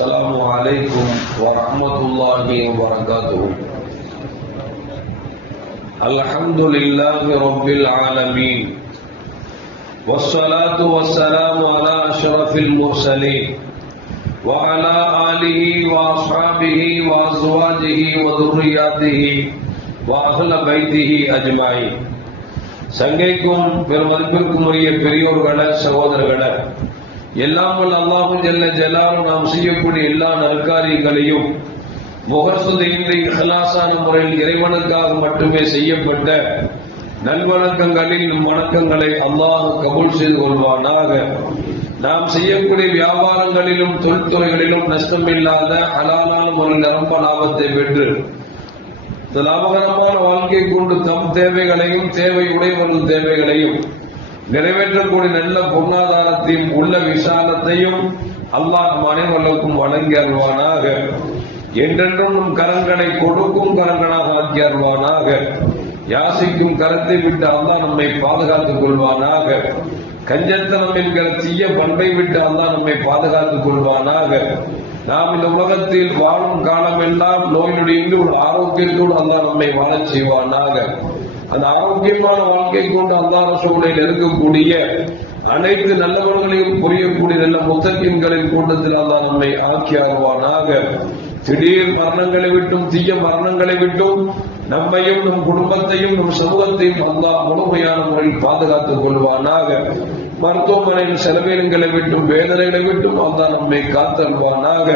السلام عليكم ورحمة الله وبركاته. الحمد لله رب العالمين والصلاة والسلام على أشرف المرسلين وعلى آله وأصحابه وأزواجه وذرياته وأهل بيته أجمعين. சங்கைக்கும் பெருமதிப்பிற்கும் உரிய பெரியோர்கள சகோதரர்கள, எல்லாம் வல்ல அல்லாஹு ஜல்ல ஜலாலுஹு நாம் செய்யக்கூடிய எல்லா நற்காரியங்களையும் முகஸ்துதியின்றி இஹ்லாஸான முறையில் இறைவனுக்காக மட்டுமே செய்யப்பட்ட நல்வணக்கங்களில் வணக்கங்களை அல்லாஹ் கபூல் செய்து கொள்வானாக. நாம் செய்யக்கூடிய வியாபாரங்களிலும் தொழில்துறைகளிலும் நஷ்டமில்லாத ஹலாலான முறையில் நிரம்ப லாபத்தை பெற்று லாபகரமான வாழ்க்கை கொண்டு தம் தேவைகளையும் தேவை உடையவர்கள் தேவைகளையும் நிறைவேற்றக்கூடிய நல்ல பொருளாதாரத்தையும் உள்ள விசாலத்தையும் அல்லாஹ் நம் அனைவருக்கும் வழங்கி அருள்வானாக. என்றென்றும் நம் கரங்களை கொடுக்கும் கரங்களாக ஆக்கி அருள்வானாக. யாசிக்கும் கரத்தை விட்டு அல்லாஹ் நம்மை பாதுகாத்துக் கொள்வானாக. கஞ்சத்தனம் என்கிற தீய பண்பை விட்டு அல்லாஹ் நம்மை பாதுகாத்துக் கொள்வானாக. நாம் இந்த உலகத்தில் வாழும் காலம் எல்லாம் நோய் நொடியின்றி ஒரு ஆரோக்கியத்தோடு அல்லாஹ் நம்மை வாழச் செய்வானாக. அந்த ஆரோக்கியமான வாழ்க்கை கொண்டு அல்லாஹ் ரசூலில் இருக்கக்கூடிய அனைத்து நல்லவர்களையும் புரியக்கூடிய நல்ல முத்தகீன்களின் கூட்டத்தில் அல்லாஹ் நம்மை ஆக்கி ஆகுவானாக. திடீர் மரணங்களை விட்டும் தீய மரணங்களை விட்டும் நம்மையும் நம் குடும்பத்தையும் நம் சமூகத்தையும் அல்லாஹ் முழுமையான முறையில் பாதுகாத்துக் கொள்வானாக. மருத்துவமனையில் செலவினங்களை விட்டும் வேதனைகளை விட்டும் அல்லாஹ் நம்மை காத்தல்வானாக.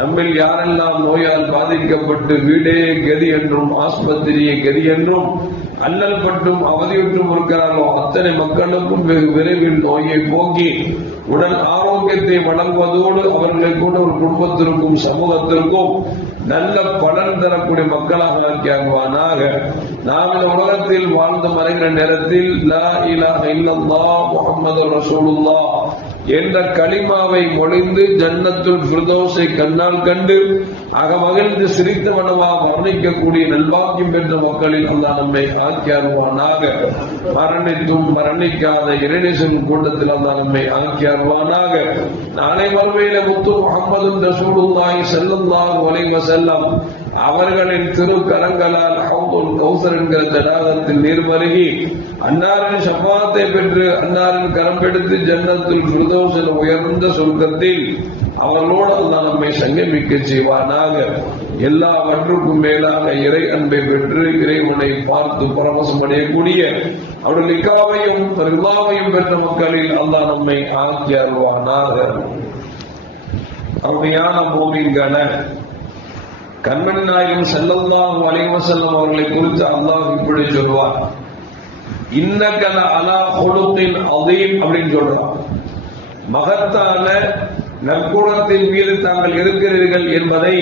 நம்மில் யாரெல்லாம் நோயால் பாதிக்கப்பட்டு வீடே கதி என்றும் ஆஸ்பத்திரியே கதி என்றும் அல்லல் பட்டும் அவதியுற்றும் இருக்கிறார்களோ அத்தனை மக்களுக்கும் வெகு விரைவில் நோயை போக்கி உடல் ஆரோக்கியத்தை வழங்குவதோடு அவர்களை கூட ஒரு குடும்பத்திற்கும் சமூகத்திற்கும் நல்ல பலன் தரக்கூடிய மக்களாக ஆக்கியாகுவானாக. நாம் இந்த உலகத்தில் வாழ்ந்து மறைகிற நேரத்தில் லா இலாஹ இல்லல்லாஹ் முஹம்மது ரசூலுல்லாஹ் என்ற கலிமாவை மொழிந்து ஜன்னத்துல் ஃபிர்தௌஸை கண்ணால் கண்டு அகமகிழ்ந்து சிரித்தவனமாக வர்ணிக்கக்கூடிய நல்வாக்கியம் பெற்ற மக்களில் அல்லாஹ் நம்மை ஆக்கியாருவானாக. மரணித்தும் மரணிக்காத இறைநேசன் கூட்டத்தில் அல்லாஹ் நம்மை ஆக்கியாருவானாக. நாளை மறுமையில முத்து முஹம்மது ரசூலுல்லாஹி ஸல்லல்லாஹு அலைஹி வஸல்லம் அவர்களின் திருக்கரங்களால் ஹவுதுல் கௌசர் என்கிற தடாகத்தில் நீர்மருகி அன்னாரின் ஷஃபாஅத்தை பெற்று அன்னாரின் கரம் பிடித்து ஜன்னத்துல் ஃபிர்தௌஸ் என்ற உயர்ந்த சொர்க்கத்தில் அவர்களோடு அல்லாஹ் நம்மை சங்கமிக்க செய்வானாக. எல்லாவற்றுக்கும் மேலாக இறை அன்பை பெற்று இறைவனை பார்த்து பரவசம் அடையக்கூடிய அவருடைய லிகாவையும் ரிலாவையும் பெற்ற மக்களில் அல்லாஹ் நம்மை ஆக்கி அருள்வானாக. அருமையான மூமின்கள, கண்மணி நாயகம் ஸல்லல்லாஹு அலைஹி வஸல்லம் அவர்களை குறித்து அல்லாஹ் இப்படி சொல்வார், இன்னக லஅலா ஹுலுகின் அதீம் அப்படின்னு சொல்றான். மகத்தான நற்குணத்தின் மீது தாங்கள் இருக்கிறீர்கள் என்பதை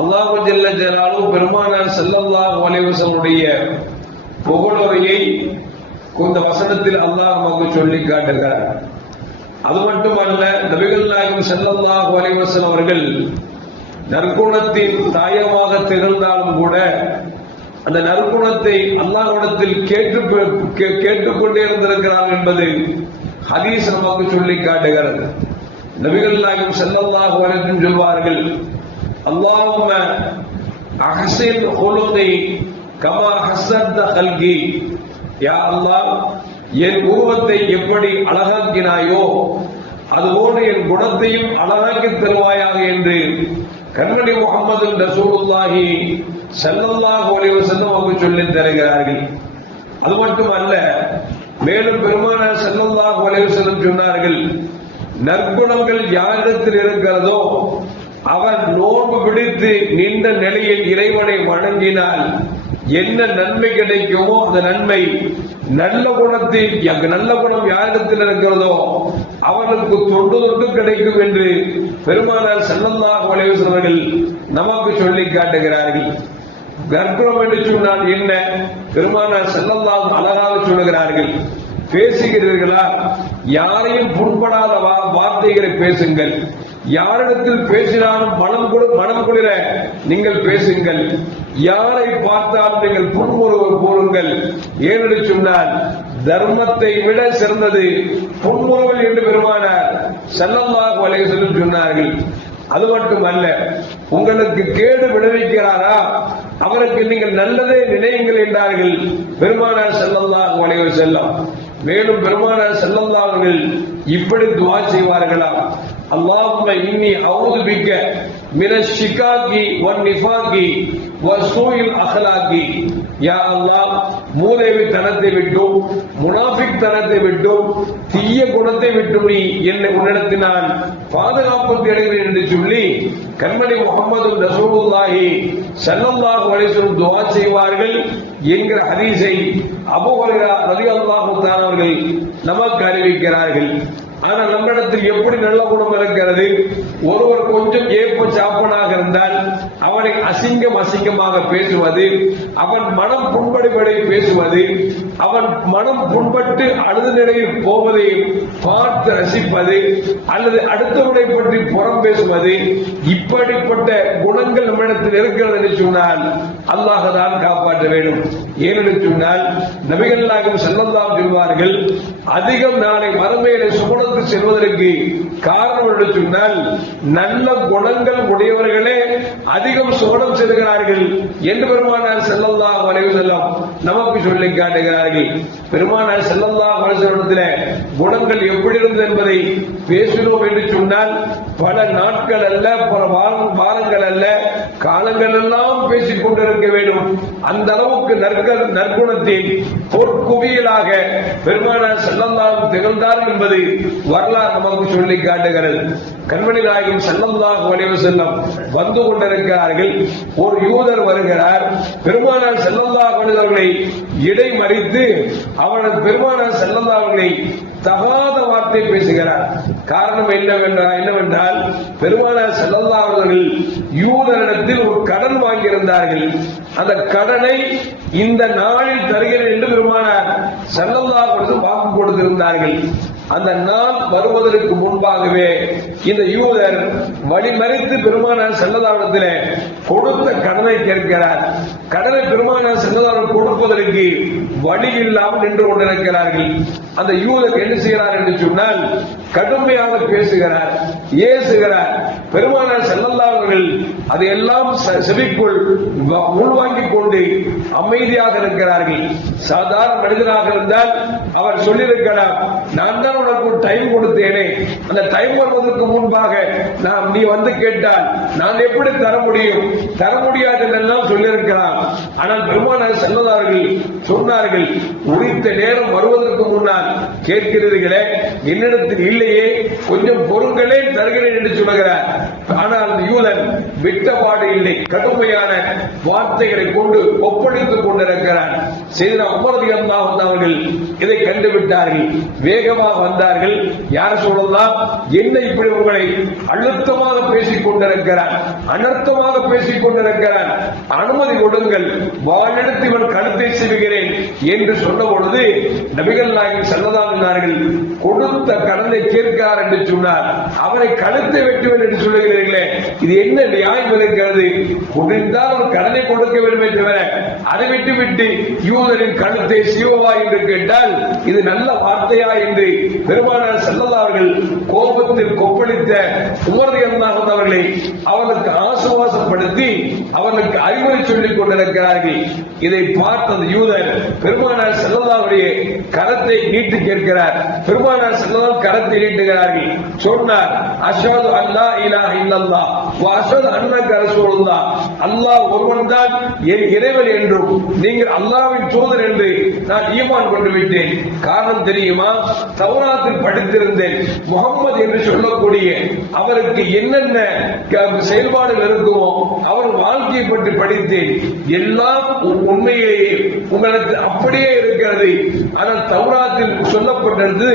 அல்லாஹ் ஜல்ல ஜலாலுஹு பெருமானார் ஸல்லல்லாஹு அலைஹி வஸல்லுடைய புகழுரையை இந்த வசனத்தில் அல்லாஹ் நமக்கு சொல்லி காட்டுகிறார். அது மட்டுமல்ல, நபிகள் நாயகம் ஸல்லல்லாஹு அலைஹி வஸல்லம் அவர்கள் நற்குணத்தின் தாயமாக திகழ்ந்தாலும் கூட அந்த நற்குணத்தை அல்லாஹ்விடத்தில் கேட்டுக்கொண்டே இருந்திருக்கிறார் என்பது ஹதீஸ் நமக்கு சொல்லி காட்டுகிறது. நபிகள் நாயகம் ஸல்லல்லாஹு அலைஹி வஸல்லம் சொல்வார்கள், அல்லாஹும்ம அஹ்ஸின் குலுகி கமா ஹஸன்த கல்கி, யா அல்லாஹ், என் உருவத்தை எப்படி அழகாக்கினாயோ அதுபோன்று என் குணத்தையும் அழகாக்கி தருவாயாக என்று கண்மணி முஹம்மது ரசூலுல்லாஹி ஸல்லல்லாஹு அலைஹி வஸல்லம் அவர்கள் சொல்லி தருகிறார்கள். அது மட்டுமல்ல, மேலும் பெருமானார் ஸல்லல்லாஹு அலைஹி வஸல்லம் சொன்னார்கள், நற்குணங்கள் யாரிடத்தில் இருக்கிறதோ அவர் நோன்பு பிடித்து நின்ற நிலையில் இறைவனை வணங்கினால் என்ன நன்மை கிடைக்குமோ அந்த நன்மை நல்ல குணம் யாரிடத்தில் இருக்கிறதோ அவர்களுக்கு தொண்டு கிடைக்கும் என்று பெருமானார் ஸல்லல்லாஹு அலைஹி வஸல்லம் அவர்கள் நமக்கு சொல்லி காட்டுகிறார்கள். கர்ப்பம் என்று சொன்னால் என்ன? பெருமானார் ஸல்லல்லாஹு அழகாக சொல்லுகிறார்கள், பேசுகிறீர்களா, யாரையும் புண்படாத வார்த்தைகளை பேசுங்கள். யாரிடத்தில் பேசினாலும் மனம் குளிர நீங்கள் பேசுங்கள். யாரை பார்த்தாலும் நீங்கள் புன்முறுவல் கூறுங்கள். ஏனென்று சொன்னால் தர்மத்தை விட சிறந்தது புன்முறுவல் என்று பெருமானார் ஸல்லல்லாஹு அலைஹி வஸல்லம் சொன்னார்கள். அது மட்டுமல்ல, உங்களுக்கு கேடு விளைவிக்கிறாரா அவருக்கு நீங்கள் நல்லதே நினையுங்கள் என்றார்கள் பெருமானார் ஸல்லல்லாஹு அலைஹி வஸல்லம். மேலும் பெருமானார் ஸல்லல்லாஹு அலைஹி வஸல்லம் இப்படி துஆ செய்வார்களாம், அல்லாஹும்ம இன்னி அஊது பிக்க மினஷ் ஷிகாகி வன் நிஃபாகி வஸூஇல் அக்லாகி. யா அல்லாஹ், மூதேவி தனத்தை விட்டும் முனாஃபிக் தனத்தை விட்டும் தீய குணத்தை விட்டும் நீ என்னை உன்னிடத்தில் நான் பாதுகாப்பு தேடுகிறேன் என்று சொல்லி கண்மணி முஹம்மது ரசூலுல்லாஹி ஸல்லல்லாஹு அலைஹி வஸல்லம் துஆ செய்வார்கள் என்கிற ஹதீஸை அபூ ஹுரைரா ரலியல்லாஹு தஆலா அவர்கள் நமக்கு அறிவிக்கிறார்கள். ஆனால் நம்மிடத்தில் எப்படி நல்ல குணம் இருக்கிறது? ஒருவர் கொஞ்சம் ஏப்ப சாப்பனாக இருந்தால் அவனை அசிங்கமாக பேசுவது, அவன் மனம் புண்படுபடி பேசுவது, அவன் மனம் புண்பட்டு அழுது நிலையில் போவதை பார்த்து ரசிப்பது, அல்லது அடுத்தவனை பற்றி புறம் பேசுவது, இப்படிப்பட்ட குணங்கள் நம்மிடத்தில் இருக்கிறது என்று சொன்னால் அல்லாஹ் தான் காப்பாற்ற வேண்டும். ஏனென்று சொன்னால் நபிகள் நாயகம் ஸல்லல்லாஹு அலைஹி சொல்வார்கள், அதிகம் நாளை மறுமையிலே சுமணத்துக்கு செல்வதற்கு காரணம் என்று சொன்னால் நல்ல குணங்கள் உடையவர்களே அதிகம் சுமணம் செல்கிறார்கள் என்று பெருமானார் ஸல்லல்லாஹு அலைஹி வஸல்லம் நமக்கு சொல்லி காட்டுகிறார்கள். பெருமானார் ஸல்லல்லாஹு அலைஹி வஸல்லம் குணங்கள் எப்படி இருந்தது என்பதை பேசினோம் என்று சொன்னால் பல நாட்கள் அல்ல, பல வாரங்கள் அல்ல, காலங்கள் எல்லாம் பேசிக் கொண்டிருக்க வேண்டும். அந்த அளவுக்கு நற்குணத்தின் பொற்குவியலாக பெருமானார் ஸல்லல்லாஹு திகழ்ந்தார் என்பது வரலாறு நமக்கு சொல்லி காட்டுகிறது. கண்மணி நாயகம் ஸல்லல்லாஹு அலைஹி வஸல்லம் வந்து கொண்டிருக்கிறார்கள். ஒரு யூதர் வருகிறார், பெருமானார் ஸல்லல்லாஹு அலைஹி அவர்களை இடைமறித்து அவரது பெருமானார் ஸல்லல்லாஹு அவர்களை தகாத வார்த்தை பேசுகிறார். காரணம் என்னவென்றால் பெருமானார் ஸல்லல்லாஹு அவர்கள் யூதரிடத்தில் ஒரு கடன் வாங்கியிருந்தார்கள். அந்த கடனை இந்த நாளில் தருகிறேன் என்று பெருமானார் ஸல்லல்லாஹு அலைஹி வாக்கு கொடுத்திருந்தார்கள். அந்த நாள் வருவதற்கு முன்பாகவே இந்த யூதர் வழிமறித்து பெருமானார் ஸல்லல்லாஹு அலைஹி வஸல்லம் கொடுத்த கடனை கேட்கிறார். கடனை பெருமானார் ஸல்லல்லாஹு அலைஹி கொடுப்பதற்கு வழி இல்லாமல் நின்று கொண்டிருக்கிறார்கள். அந்த யூதர் என்ன செய்கிறார் என்று சொன்னால் கடுமையாக பேசுகிறார், ஏசுகிறார். பெருமானார் ஸல்லல்லாஹு அலைஹி வஸல்லம் அதையெல்லாம் செவிக்குள் உள்வாங்கிக் கொண்டு அமைதியாக இருக்கிறார்கள். சாதாரண மனிதனாக இருந்தால் அவர் சொல்லியிருக்கிறார், நான் தான் உனக்கு டைம் கொடுத்தேனே, அந்த டைம் வருவதற்கு முன்பாக நீ வந்து கேட்டால் நான் எப்படி தர முடியும், தர முடியாது என்றெல்லாம் சொல்லியிருக்கிறார். ஆனால் பெருமானார் ஸல்லல்லாஹு அலைஹி வஸல்லம் சொன்னார்கள், உரித்த நேரம் வருவதற்கு முன்னால் கேட்கிறீர்களே, என்னிடத்தில் இல்லையே, கொஞ்சம் பொருட்களே தருகிறேன் என்று சொல்லுகிறார். ஆனால் யூதன் விட்டபாடு இல்லை, கடுமையான வார்த்தைகளை கொண்டு ஒப்படைத்துக் கொண்டிருக்கிறார். செய்த உமர் ரலியல்லாஹு அன்ஹு அவர்கள் இதை கண்டுவிட்டார்கள், வேகமாக வந்தார்கள். யார் சொல்லலாம், என்ன இப்படி உங்களை அழுத்தமாக பேசிக் கொண்டிருக்கிறார், அனர்த்தமாக பேசிக் கொண்டிருக்கிறார், அனுமதி கொடுங்கள், வாழெடுத்து இவன் கழுத்தை செய்கிறேன் என்று சொன்ன பொழுது நபிகள் நாயகம் ஸல்லல்லாஹு அலைஹி வஸல்லம் கொடுத்த கடனை கேட்கிறார் என்று சொன்னார். அவரை கழுத்தை வெட்டுவேன் என்று சொல்லுகிறீர்களே, இது என்ன நியாயம் இருக்கிறது? முடிந்தால் ஒரு கடனை கொடுக்க வேண்டும் என்று அதை விட்டுவிட்டு யூதரின் கழுத்தை சீவவா என்று கேட்டால் இது நல்ல வார்த்தையா என்று பெருமானார் ஸல்லல்லாஹு அலைஹி வஸல்லம் கோபத்தில் கொப்பளித்த உமர் ரலியல்லாஹு அன்ஹு அவர்களை அவர்களுக்கு ஆசுவாசப்படுத்தி அவர்களுக்கு அறிவுரை சொல்லிக் கொண்டிருக்கிறார்கள். இதை பார்த்த அந்த யூதர் பெருமானார் ஸல்லல்லாஹு அலைஹி வஸல்லம் கரத்தை நீட்டி கேட்கிறார். பெருமானார் ஸல்லல்லாஹு கரத்தை நீட்டுகிறார்கள். சொன்னார், அஷ்ஹது அல்லா இலாஹ இல்லல்லாஹ் வ அஷ்ஹது அன்னக ரசூலுல்லாஹ், அல்லாஹ் ஒருவன் தான் இறைவன் என்றும் நீங்கள் அல்லாஹ்வின் தூதர் என்று நான் ஈமான் கொண்டு விட்டேன். காரணம் தெரியுமா? தௌராத்தில் படித்திருந்தேன், முகம்மது என்று சொல்லக்கூடிய அவருக்கு என்னென்ன செயல்பாடுகள் இருக்குமோ அவர் வாழ்க்கையை பற்றி படித்தேன். எல்லாம் உண்மையிலேயே உங்களுக்கு அப்படியே இருக்கிறது. ஆனால் தௌராத்தில் சொல்லப்பட்டது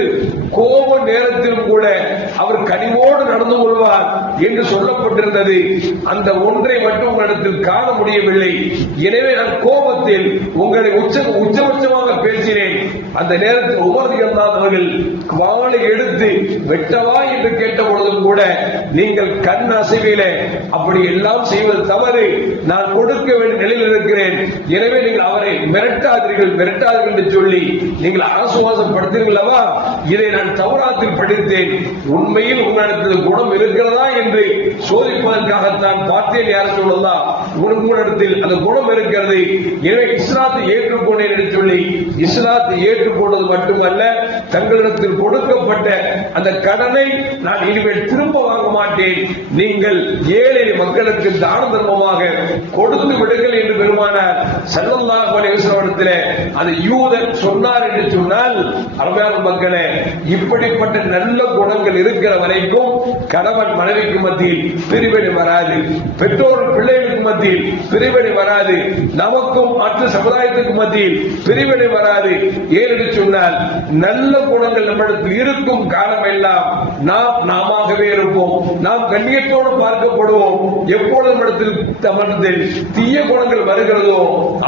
கோப நேரத்திலும் கூட அவர் கனிவோடு நடந்து கொள்வார் என்று சொல்லப்பட்டிருந்தது. அந்த ஒன்றை மட்டும் உங்களிடத்தில் காண முடியவில்லை. எனவே நான் கோபத்தில் உங்களை உச்சபட்சமாக பேசினேன். அந்த நேரத்தில் உமர் ரலியல்லாஹு அவர்கள் வாளை எடுத்து வெட்டவா என்று கேட்ட பொழுதும் கூட நீங்கள் கண் அசைவில அப்படி எல்லாம் செய்வது தவறு, நான் கொடுக்க வேண்டிய நிலையில் இருக்கிறேன், எனவே நீங்கள் அவரை மிரட்டாதீர்கள் என்று சொல்லி நீங்கள் ஆசுவாசப்படுத்தீர்களவா? இதை நான் தௌராத்தில் படித்தேன். உண்மையில் உங்களிடத்தில் குணம் இருக்கிறதா என்று என்று சோதிப்பதற்காகத்தான் பார்த்தேன். யார் சொல்லலாம், உங்களிடத்தில் அந்த குணம் இருக்கிறது, எனவே இஸ்லாத்தை ஏற்றுக்கொண்டேன் என்று சொல்லி இஸ்லாத்தை ஏற்றுக்கொண்டது மட்டுமல்ல, தங்களிடத்தில் கொடுக்கப்பட்ட அந்த கடனை நான் இனிமேல் திரும்ப வாங்க மாட்டேன், நீங்கள் ஏழை மக்களுக்கு தான தர்மமாக கொடுத்து விடுங்கள் என்று பெருமானார் ஸல்லல்லாஹு அலைஹி வஸல்லம் அந்த யூதன் சொன்னார் என்று சொன்னால், அருமையான மக்களே, இப்படிப்பட்ட நல்ல குணங்கள் இருக்கிற வரைக்கும் கணவன் மனைவிக்கு மத்தியில் பிரிவினை வராது, பெற்றோர் பிள்ளைகளுக்கு மத்தியில் பிரிவினை வராது, நமக்கும் மற்ற சமுதாயத்துக்கு மத்தியில் பிரிவினை வராது. ஏனென்று சொன்னால் நல்ல குணங்கள் நம்மிடத்தில் இருக்கும் காலம் எல்லாம் நாமவே இருப்போம், நாம் கண்ணியத்தோடு பார்க்கப்படுவோம். எப்பொழுது நம்மிடத்தில் தீய குணங்கள் வருகிறதோ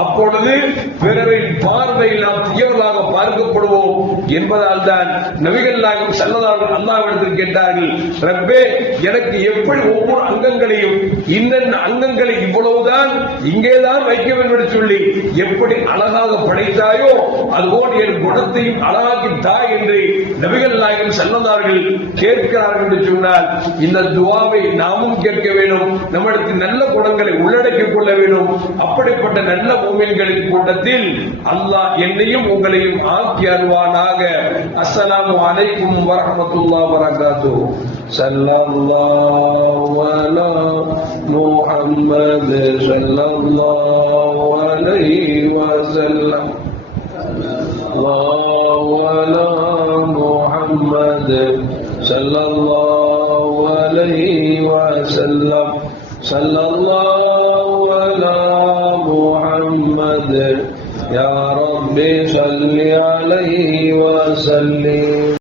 அப்பொழுது பிறரின் பார்வையில் நாம் தீயவர்களாக பார்க்கப்படுவோம் என்பதால் தான் நபிகள் நாயகம் ஸல்லல்லாஹு அலைஹி வஸல்லம் அல்லாஹ்விடத்தில் கேட்டார்கள், ரப்பே, எனக்கு எப்படி ஒவ்வொரு அங்கங்களையும் இன்னென்ன அங்கங்களை இவ்வளவுதான் இங்கேதான் வைக்க வேண்டும் என்று சொல்லி எப்படி அழகாக படைத்தாயோ அதுபோல் என் குணத்தையும் அழகாக்கி தாய் என்று நபிகள் நாயகம் ஸல்லல்லாஹு அலைஹி வஸல்லம் கேட்கிறார்கள் என்று சொன்னால், இந்த துஆவை நாமும் கேட்க வேண்டும், நம்மிடத்தில் நல்ல குணங்களை உள்ளடக்கிக் கொள்ள வேண்டும். அப்படிப்பட்ட நல்ல மூமின்களின் கூட்டத்தில் அல்லாஹ் என்னையும் உங்களையும் ஆக்கி அருள்வானாக. அஸ்ஸலாமு அலைக்கும் வரஹ்மத்துல்லாஹி வபரகாத்துஹு. ஸல்லல்லாஹு அலா முஹம்மத் ஸல்லல்லாஹு அலைஹி வஸல்லம். ஸல்லல்லாஹு அலா முஹம்மத் ஸல்லல்லாஹு அலைஹி வஸல்லம். ஸல்லல்லாஹு அலா முஹம்மத் யா ரப்பி ஸல்லி அலைஹி வஸல்லிம்.